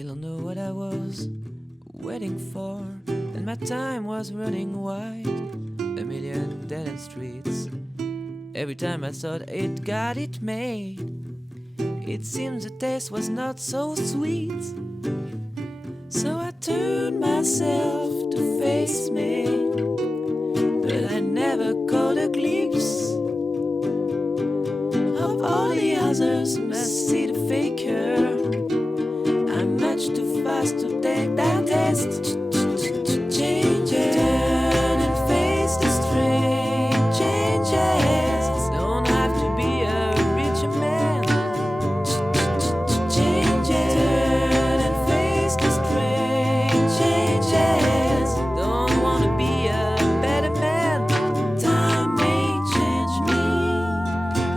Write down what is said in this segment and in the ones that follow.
Still don't know what I was waiting for, and my time was running wide. A million dead-end streets. Every time I thought it got it made, it seems the taste was not so sweet. So I turned myself to face me, but I never caught a glimpse of all the others must see the faker. I'm much too fast to take that test. Change it, turn and face the strange changes. Don't have to be a richer man. Change it, turn and face the strange changes. Don't want to be a better man. Time may change me,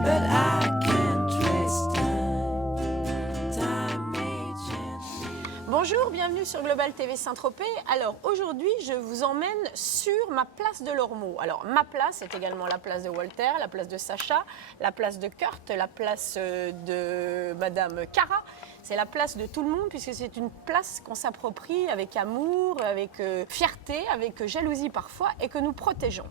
but I can't trace time. Time may change me. Bonjour, bienvenue sur Global TV Saint-Tropez. Alors aujourd'hui, je vous emmène sur ma place de l'Ormeau. Alors ma place est également la place de Walter, la place de Sacha, la place de Kurt, la place de Madame Cara. C'est la place de tout le monde puisque c'est une place qu'on s'approprie avec amour, avec fierté, avec jalousie parfois et que nous protégeons.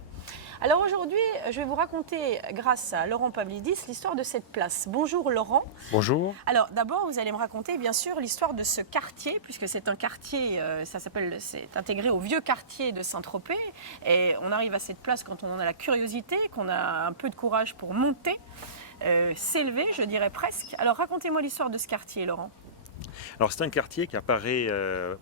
Alors aujourd'hui, je vais vous raconter, grâce à Laurent Pavlidis, l'histoire de cette place. Bonjour Laurent. Bonjour. Alors d'abord, vous allez me raconter bien sûr l'histoire de ce quartier, puisque c'est un quartier, c'est intégré au vieux quartier de Saint-Tropez. Et on arrive à cette place quand on en a la curiosité, qu'on a un peu de courage pour monter, s'élever, je dirais presque. Alors racontez-moi l'histoire de ce quartier, Laurent. Alors c'est un quartier qui apparaît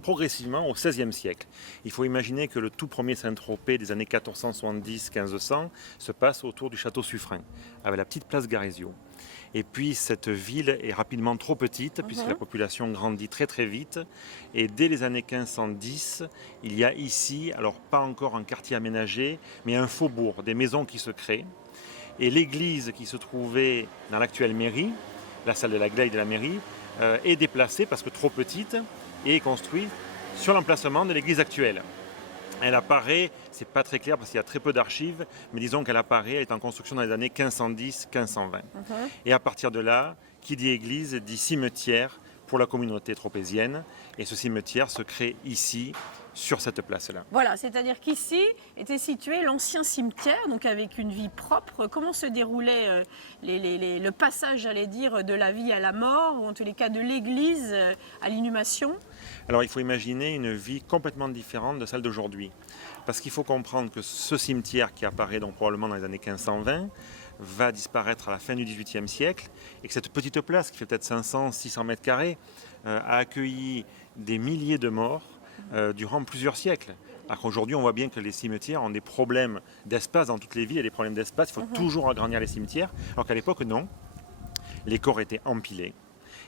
progressivement au XVIe siècle. Il faut imaginer que le tout premier Saint-Tropez des années 1470-1500 se passe autour du château Suffren, avec la petite place Garézio. Et puis cette ville est rapidement trop petite, puisque la population grandit très très vite. Et dès les années 1510, il y a ici, alors pas encore un quartier aménagé, mais un faubourg, des maisons qui se créent. Et l'église qui se trouvait dans l'actuelle mairie, la salle de la Glaye de la mairie, est déplacée parce que trop petite et est construite sur l'emplacement de l'église actuelle. Elle apparaît, c'est pas très clair parce qu'il y a très peu d'archives, mais disons qu'elle apparaît, elle est en construction dans les années 1510-1520. Et à partir de là, qui dit église dit cimetière pour la communauté tropézienne. Et ce cimetière se crée ici, sur cette place-là. Voilà, c'est-à-dire qu'ici était situé l'ancien cimetière, donc avec une vie propre. Comment se déroulait le passage, j'allais dire, de la vie à la mort, ou en tous les cas de l'église à l'inhumation? Alors il faut imaginer une vie complètement différente de celle d'aujourd'hui. Parce qu'il faut comprendre que ce cimetière qui apparaît donc probablement dans les années 1520 va disparaître à la fin du XVIIIe siècle et que cette petite place qui fait peut-être 500-600 mètres carrés a accueilli des milliers de morts durant plusieurs siècles. Alors qu'aujourd'hui, on voit bien que les cimetières ont des problèmes d'espace dans toutes les villes, il y a des problèmes d'espace, il faut toujours agrandir les cimetières, alors qu'à l'époque, non. Les corps étaient empilés.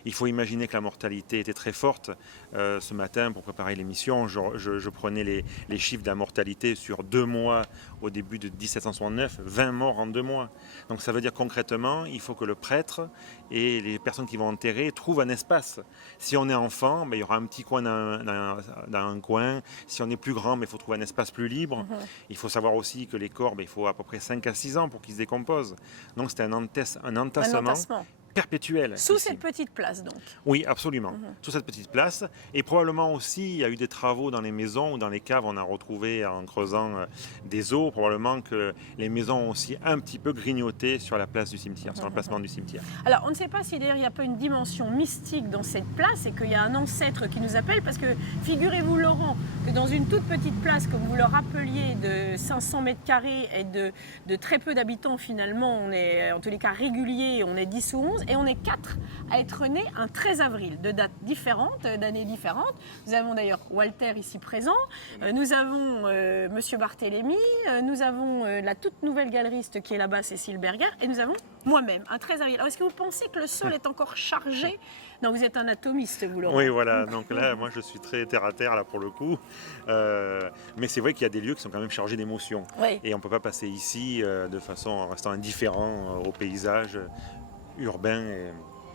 Il faut imaginer que la mortalité était très forte. Ce matin, pour préparer l'émission, je prenais les chiffres de la mortalité sur 2 mois au début de 1769, 20 morts en 2 mois. Donc ça veut dire concrètement, il faut que le prêtre et les personnes qui vont enterrer trouvent un espace. Si on est enfant, il y aura un petit coin dans un coin. Si on est plus grand, il faut trouver un espace plus libre. Il faut savoir aussi que les corps, il faut à peu près 5 à 6 ans pour qu'ils se décomposent. Donc c'est un entassement perpétuel. Sous ici. cette petite place, donc. Oui, absolument. Sous cette petite place. Et probablement aussi, il y a eu des travaux dans les maisons ou dans les caves. On a retrouvé, en creusant des os, probablement que les maisons ont aussi un petit peu grignoté sur la place du cimetière, sur l'emplacement du cimetière. Alors, on ne sait pas si d'ailleurs il n'y a pas une dimension mystique dans cette place et qu'il y a un ancêtre qui nous appelle, parce que figurez-vous, Laurent, que dans une toute petite place, comme vous le rappeliez, de 500 mètres carrés et de très peu d'habitants finalement, on est en tous les cas réguliers, on est 10 ou 11, et on est 4 à être nés un 13 avril, de dates différentes, d'années différentes. Nous avons d'ailleurs Walter ici présent, nous avons Monsieur Barthélémy, nous avons la toute nouvelle galeriste qui est là-bas, Cécile Berger, et nous avons moi-même, un 13 avril. Alors, est-ce que vous pensez que le sol est encore chargé? Non, vous êtes un atomiste, vous, Laurent. Oui, voilà. Donc là, moi, je suis très terre-à-terre, là, pour le coup. Mais c'est vrai qu'il y a des lieux qui sont quand même chargés d'émotions. Oui. Et on ne peut pas passer ici de façon en restant indifférent au paysage urbain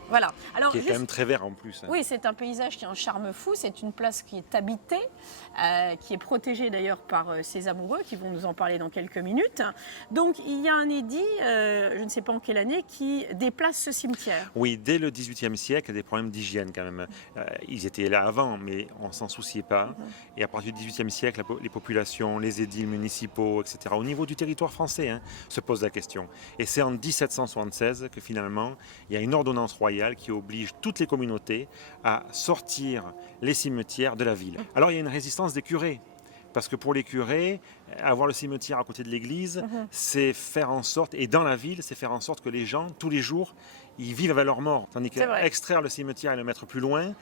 Voilà. Alors, qui est quand même très vert en plus. Oui, c'est un paysage qui a un charme fou. C'est une place qui est habitée, qui est protégée d'ailleurs par ses amoureux, qui vont nous en parler dans quelques minutes. Donc, il y a un édit, je ne sais pas en quelle année, qui déplace ce cimetière. Oui, dès le XVIIIe siècle, il y a des problèmes d'hygiène quand même. Ils étaient là avant, mais on ne s'en souciait pas. Et à partir du XVIIIe siècle, les populations, les édiles municipaux, etc., au niveau du territoire français, se posent la question. Et c'est en 1776 que finalement, il y a une ordonnance royale qui oblige toutes les communautés à sortir les cimetières de la ville. Alors il y a une résistance des curés. Parce que pour les curés, avoir le cimetière à côté de l'église, c'est faire en sorte, et dans la ville, c'est faire en sorte que les gens, tous les jours, ils vivent avec leur mort. Tandis qu'extraire le cimetière et le mettre plus loin,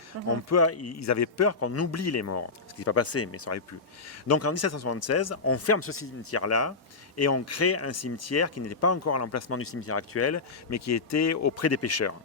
ils avaient peur qu'on oublie les morts. Ce qui n'est pas passé, mais ça aurait pu. Donc en 1776, on ferme ce cimetière-là et on crée un cimetière qui n'était pas encore à l'emplacement du cimetière actuel, mais qui était auprès des pêcheurs.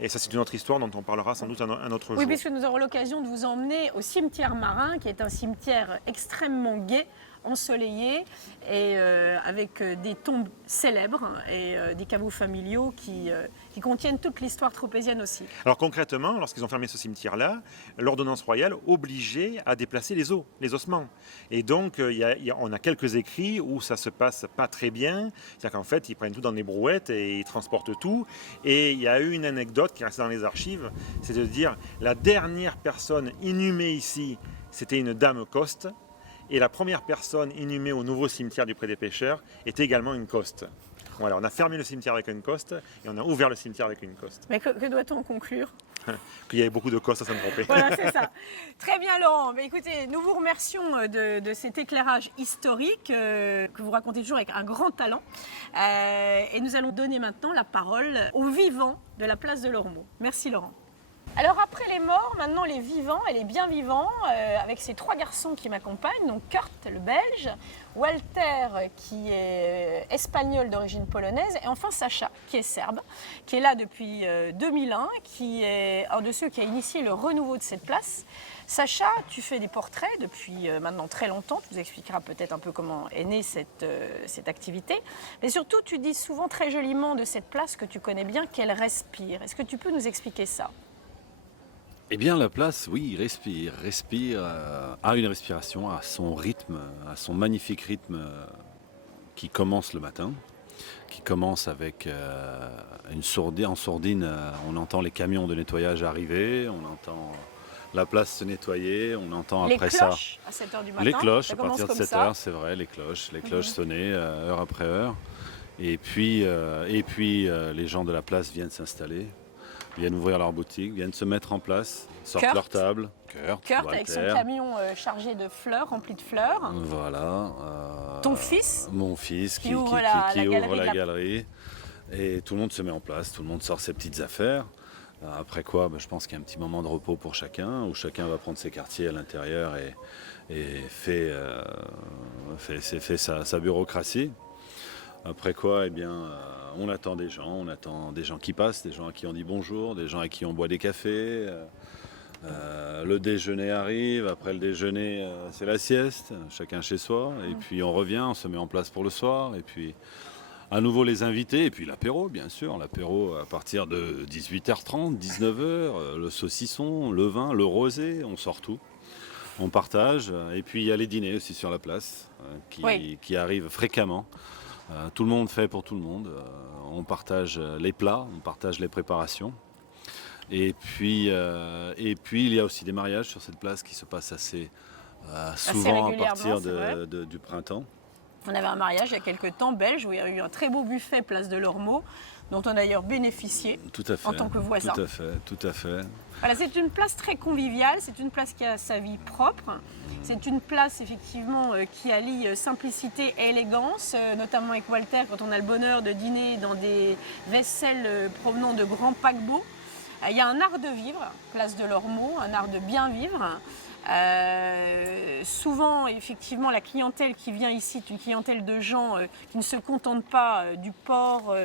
Et ça, c'est une autre histoire dont on parlera sans doute un autre jour. Oui, puisque nous aurons l'occasion de vous emmener au cimetière marin, qui est un cimetière extrêmement gai, ensoleillé, et avec des tombes célèbres et des caveaux familiaux qui contiennent toute l'histoire tropézienne aussi. Alors concrètement, lorsqu'ils ont fermé ce cimetière-là, l'ordonnance royale obligeait à déplacer les ossements. Et donc, on a quelques écrits où ça se passe pas très bien. C'est-à-dire qu'en fait, ils prennent tout dans des brouettes et ils transportent tout. Et il y a eu une anecdote qui reste dans les archives, c'est de dire la dernière personne inhumée ici, c'était une dame coste. Et la première personne inhumée au nouveau cimetière du Pré des Pêcheurs était également une coste. Voilà, on a fermé le cimetière avec une coste et on a ouvert le cimetière avec une coste. Mais que doit-on en conclure? Qu'il y avait beaucoup de costes à Saint-Tropez. Voilà, c'est ça. Très bien, Laurent. Mais écoutez, nous vous remercions de cet éclairage historique que vous racontez toujours avec un grand talent. Et nous allons donner maintenant la parole aux vivants de la place de l'Ormeau. Merci, Laurent. Alors après les morts, maintenant les vivants et les bien vivants, avec ces trois garçons qui m'accompagnent, donc Kurt le belge, Walter qui est espagnol d'origine polonaise et enfin Sacha qui est serbe, qui est là depuis 2001, qui est un de ceux qui a initié le renouveau de cette place. Sacha, tu fais des portraits depuis maintenant très longtemps, tu nous expliqueras peut-être un peu comment est née cette activité, mais surtout tu dis souvent très joliment de cette place que tu connais bien qu'elle respire. Est-ce que tu peux nous expliquer ça ? Eh bien, la place, oui, respire, a une respiration, à son rythme, à son magnifique rythme qui commence le matin, qui commence avec en sourdine, on entend les camions de nettoyage arriver, on entend la place se nettoyer, on entend après ça... Les cloches à 7h du matin. Les cloches à partir de 7h, c'est vrai, les cloches sonnaient heure après heure. Et puis les gens de la place viennent s'installer. Viennent ouvrir leur boutique, viennent se mettre en place, sortent leur table. Kurt avec son camion chargé de fleurs, rempli de fleurs. Voilà. Ton fils ? Mon fils qui ouvre la galerie. Et tout le monde se met en place, tout le monde sort ses petites affaires. Après quoi, je pense qu'il y a un petit moment de repos pour chacun, où chacun va prendre ses quartiers à l'intérieur et fait sa bureaucratie. Après quoi, eh bien, on attend des gens qui passent, des gens à qui on dit bonjour, des gens à qui on boit des cafés. Le déjeuner arrive, après le déjeuner, c'est la sieste, chacun chez soi. Et puis on revient, on se met en place pour le soir. Et puis à nouveau les invités, et puis l'apéro, bien sûr. L'apéro à partir de 18h30, 19h, le saucisson, le vin, le rosé, on sort tout. On partage. Et puis il y a les dîners aussi sur la place qui arrivent fréquemment. Tout le monde fait pour tout le monde. On partage les plats, on partage les préparations. Et puis il y a aussi des mariages sur cette place qui se passent assez souvent à partir du printemps. On avait un mariage il y a quelques temps belge où il y a eu un très beau buffet place de l'Ormeau dont on a d'ailleurs bénéficié en tant que voisin. Tout à fait. Voilà, c'est une place très conviviale, c'est une place qui a sa vie propre. C'est une place effectivement qui allie simplicité et élégance, notamment avec Walter quand on a le bonheur de dîner dans des vaisselles provenant de grands paquebots. Il y a un art de vivre, place de l'Ormeau, un art de bien vivre. Souvent, effectivement, la clientèle qui vient ici est une clientèle de gens qui ne se contentent pas du port,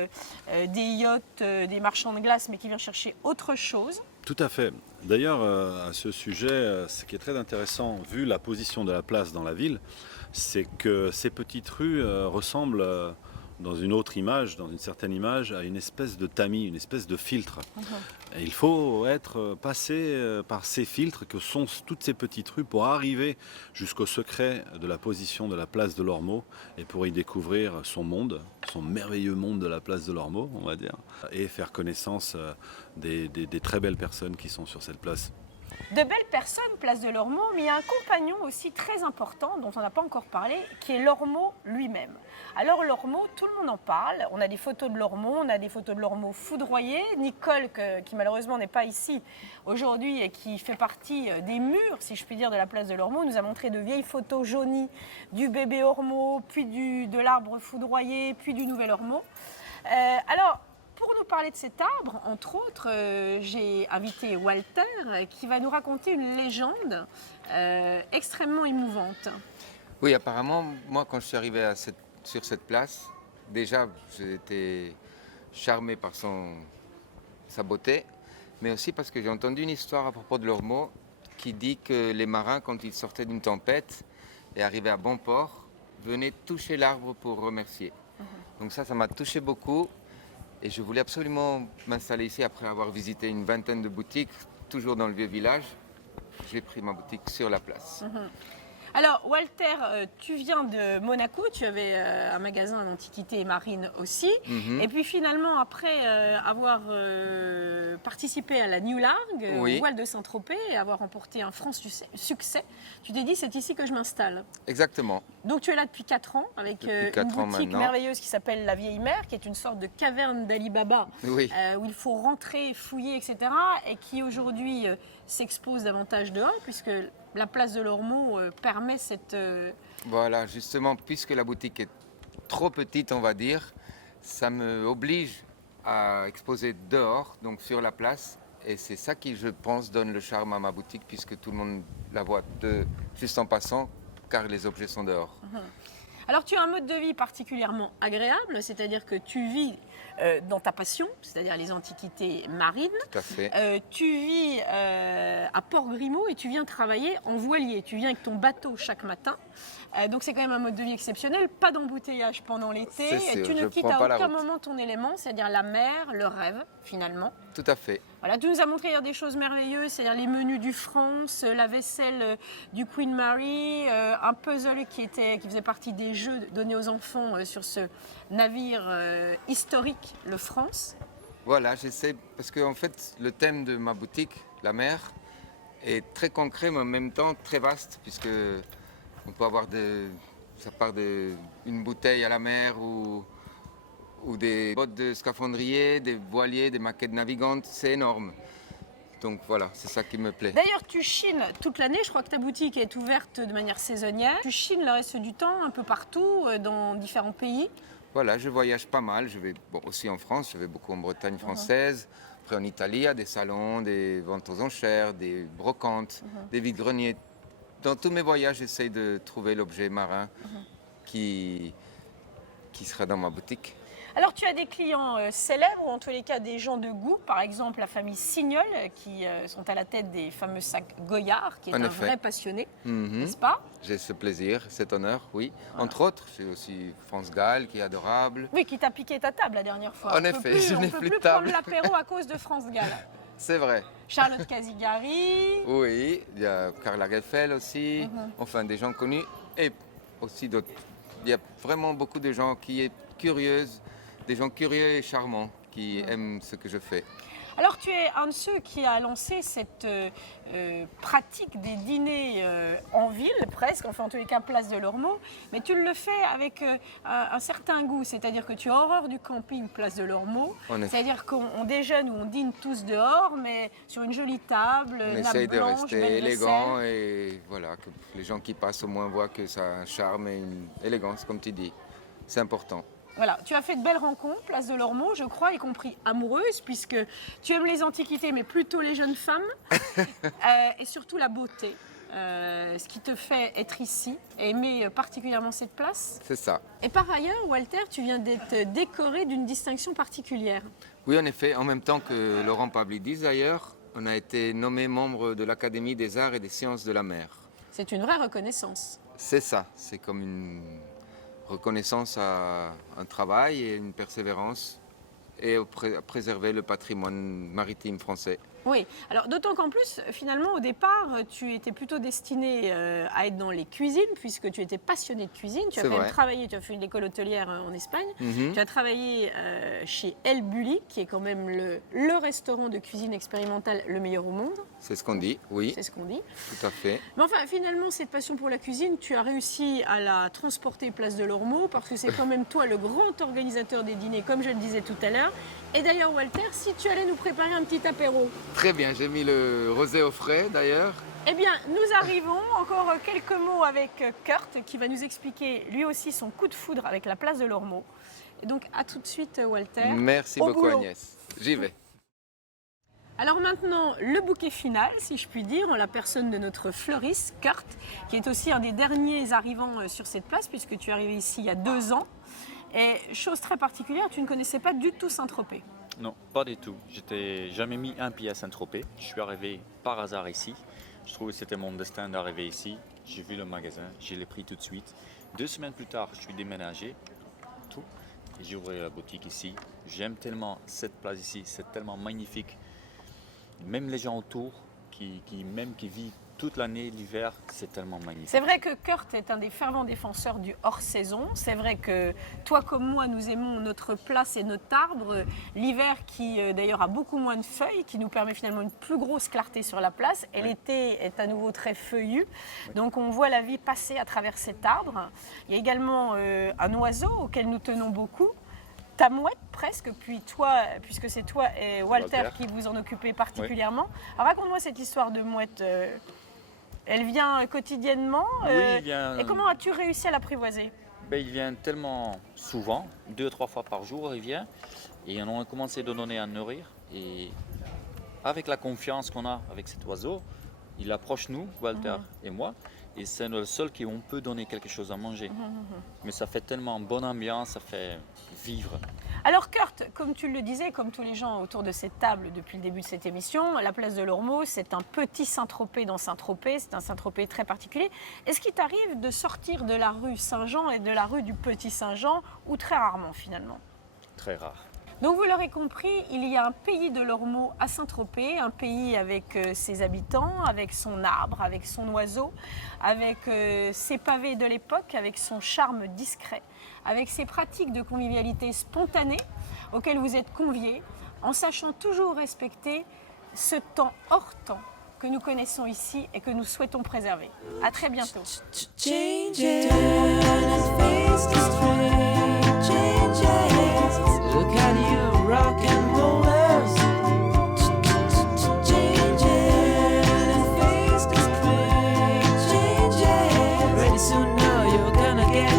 des yachts, des marchands de glace, mais qui vient chercher autre chose. Tout à fait. D'ailleurs, à ce sujet, ce qui est très intéressant, vu la position de la place dans la ville, c'est que ces petites rues ressemblent dans une autre image, dans une certaine image, à une espèce de tamis, une espèce de filtre. Et il faut être passé par ces filtres que sont toutes ces petites rues pour arriver jusqu'au secret de la position de la place de l'Ormeau et pour y découvrir son monde, son merveilleux monde de la place de l'Ormeau, on va dire, et faire connaissance des très belles personnes qui sont sur cette place. De belles personnes, place de l'Ormeau, mais il y a un compagnon aussi très important dont on n'a pas encore parlé, qui est l'Ormeau lui-même. Alors l'Ormeau, tout le monde en parle. On a des photos de l'Ormeau, on a des photos de l'Ormeau foudroyé. Nicole, qui malheureusement n'est pas ici aujourd'hui et qui fait partie des murs, si je puis dire, de la place de l'Ormeau, nous a montré de vieilles photos jaunies du bébé Ormeau, puis de l'arbre foudroyé, puis du nouvel Ormeau. Alors, pour nous parler de cet arbre, entre autres, j'ai invité Walter qui va nous raconter une légende extrêmement émouvante. Oui, apparemment, moi quand je suis arrivé sur cette place, déjà j'ai été charmé par sa beauté, mais aussi parce que j'ai entendu une histoire à propos de l'Ormeau qui dit que les marins, quand ils sortaient d'une tempête et arrivaient à bon port, venaient toucher l'arbre pour remercier. Donc ça m'a touché beaucoup. Et je voulais absolument m'installer ici après avoir visité une vingtaine de boutiques, toujours dans le vieux village. J'ai pris ma boutique sur la place. Alors Walter, tu viens de Monaco, tu avais un magasin d'antiquités marines aussi. Et puis finalement, après avoir participé à la New Largue, Oui. au voile de Saint-Tropez, et avoir remporté un franc succès, tu t'es dit c'est ici que je m'installe. Exactement. Donc tu es là depuis 4 ans avec Depuis une 4 ans boutique maintenant. merveilleuse qui s'appelle La Vieille Mère, qui est une sorte de caverne d'Ali Baba Oui. où il faut rentrer, fouiller, etc. et qui aujourd'hui s'expose davantage dehors puisque la place de l'Ormeau permet cette... Voilà, justement, puisque la boutique est trop petite, on va dire, ça me oblige à exposer dehors, donc sur la place. Et c'est ça qui, je pense, donne le charme à ma boutique, puisque tout le monde la voit juste en passant, car les objets sont dehors. Alors tu as un mode de vie particulièrement agréable, c'est-à-dire que tu vis dans ta passion, c'est-à-dire les antiquités marines. Tout à fait. Tu vis à Port-Grimaud et tu viens travailler en voilier. Tu viens avec ton bateau chaque matin. Donc c'est quand même un mode de vie exceptionnel. Pas d'embouteillage pendant l'été. C'est sûr, Tu ne je quittes prends à pas la aucun route. moment ton élément, c'est-à-dire la mer, le rêve finalement. Tout à fait. Voilà, tu nous as montré hier des choses merveilleuses, c'est-à-dire les menus du France, la vaisselle du Queen Mary, un puzzle qui faisait partie des jeux donnés aux enfants sur ce navire historique, le France. Voilà, j'essaie, parce qu'en fait, le thème de ma boutique, la mer, est très concret, mais en même temps très vaste, puisque on peut avoir ça part d'une bouteille à la mer ou des bottes de scaphandrier, des voiliers, des maquettes navigantes, c'est énorme. Donc voilà, c'est ça qui me plaît. D'ailleurs, tu chines toute l'année, je crois que ta boutique est ouverte de manière saisonnière. Tu chines le reste du temps, un peu partout, dans différents pays. Voilà, je voyage pas mal, je vais aussi en France, je vais beaucoup en Bretagne française, après en Italie, à des salons, des ventes aux enchères, des brocantes, des vides-greniers. Dans tous mes voyages, j'essaye de trouver l'objet marin qui sera dans ma boutique. Alors, tu as des clients célèbres, ou en tous les cas des gens de goût, par exemple la famille Signol, qui sont à la tête des fameux sacs Goyard, qui est En un effet. vrai passionné, Mhm. n'est-ce pas? J'ai ce plaisir, cet honneur, oui. Entre autres, j'ai aussi France Gall qui est adorable. Oui, qui t'a piqué ta table la dernière fois. En On peut effet, plus- je on n'ai peut plus de plus table. prendre l'apéro à cause de France Gall. C'est vrai. Charlotte Casigari. Oui, il y a Karl Lagerfeld aussi, enfin des gens connus et aussi d'autres. Il y a vraiment beaucoup de gens qui sont curieuses, des gens curieux et charmants qui aiment ce que je fais. Alors, tu es un de ceux qui a lancé cette pratique des dîners en ville, presque, enfin en tous les cas place de l'Ormeau, mais tu le fais avec un certain goût, c'est-à-dire que tu as horreur du camping place de l'Ormeau, En effet. c'est-à-dire qu'on déjeune ou on dîne tous dehors, mais sur une jolie table, On nappe essaye de blanche, rester belle élégant vaisselle. et voilà, que les gens qui passent au moins voient que ça a un charme et une élégance, comme tu dis. C'est important. Voilà, tu as fait de belles rencontres, place de l'Ormeau, je crois, y compris amoureuses, puisque tu aimes les antiquités, mais plutôt les jeunes femmes, et surtout la beauté. Ce qui te fait être ici et aimer particulièrement cette place. C'est ça. Et par ailleurs, Walter, tu viens d'être décoré d'une distinction particulière. Oui, en effet, en même temps que Laurent Pavlidis d'ailleurs, on a été nommé membre de l'Académie des arts et des sciences de la mer. C'est une vraie reconnaissance. C'est ça, c'est comme une reconnaissance à un travail et une persévérance et à préserver le patrimoine maritime français. Oui, alors d'autant qu'en plus, finalement, au départ, tu étais plutôt destiné à être dans les cuisines, puisque tu étais passionné de cuisine. Tu as C'est quand même vrai. travaillé, tu as fait une école hôtelière en Espagne. Mhm. Tu as travaillé chez El Bulli, qui est quand même le restaurant de cuisine expérimentale le meilleur au monde. C'est ce qu'on dit, oui, C'est ce qu'on dit. tout à fait. Mais enfin, finalement, cette passion pour la cuisine, tu as réussi à la transporter place de l'Ormeau, parce que c'est quand même toi le grand organisateur des dîners, comme je le disais tout à l'heure. Et d'ailleurs, Walter, si tu allais nous préparer un petit apéro. Très bien, j'ai mis le rosé au frais d'ailleurs. Eh bien, nous arrivons. Encore quelques mots avec Kurt, qui va nous expliquer lui aussi son coup de foudre avec la place de l'Ormeau. Et donc, à tout de suite, Walter. Merci Au beaucoup boulot. Agnès, j'y vais. Alors maintenant, le bouquet final, si je puis dire, en la personne de notre fleuriste, Kurt, qui est aussi un des derniers arrivants sur cette place, puisque tu es arrivé ici il y a 2 ans. Et chose très particulière, tu ne connaissais pas du tout Saint-Tropez. Non, pas du tout. J'étais jamais mis un pied à Saint-Tropez. Je suis arrivé par hasard ici. Je trouvais que c'était mon destin d'arriver ici. J'ai vu le magasin, je l'ai pris tout de suite. 2 semaines plus tard, je suis déménagé, tout, et j'ai ouvert la boutique ici. J'aime tellement cette place ici, c'est tellement magnifique. Même les gens autour, qui vivent toute l'année, l'hiver, c'est tellement magnifique. C'est vrai que Kurt est un des fervents défenseurs du hors-saison. C'est vrai que toi comme moi, nous aimons notre place et notre arbre. L'hiver qui d'ailleurs a beaucoup moins de feuilles, qui nous permet finalement une plus grosse clarté sur la place. Et Oui. l'été est à nouveau très feuillu. Donc on voit la vie passer à travers cet arbre. Il y a également un oiseau auquel nous tenons beaucoup. Ta mouette presque, puis toi, puisque c'est toi et Walter Walter. qui vous en occupez particulièrement. Alors raconte-moi cette histoire de mouette. Elle vient quotidiennement. Oui, il vient, Et comment as-tu réussi à l'apprivoiser? ben, il vient tellement souvent, 2-3 fois par jour, il vient. Et on a commencé de donner à nourrir. Et avec la confiance qu'on a avec cet oiseau, il approche nous, Walter et moi. Et c'est le seul qui on peut donner quelque chose à manger. Mais ça fait tellement bonne ambiance, ça fait vivre. Alors Kurt, comme tu le disais, comme tous les gens autour de cette table depuis le début de cette émission, la place de l'Ormeau, c'est un petit Saint-Tropez dans Saint-Tropez, c'est un Saint-Tropez très particulier. Est-ce qu'il t'arrive de sortir de la rue Saint-Jean et de la rue du Petit Saint-Jean, ou très rarement finalement? Très rare. Donc vous l'aurez compris, il y a un pays de l'Ormeau à Saint-Tropez, un pays avec ses habitants, avec son arbre, avec son oiseau, avec ses pavés de l'époque, avec son charme discret, avec ses pratiques de convivialité spontanée auxquelles vous êtes conviés, en sachant toujours respecter ce temps hors temps que nous connaissons ici et que nous souhaitons préserver. À très bientôt. Changes and face the strange changes. Look at you, rock and rollers. Changes and face the strange changes. Pretty soon now you're gonna get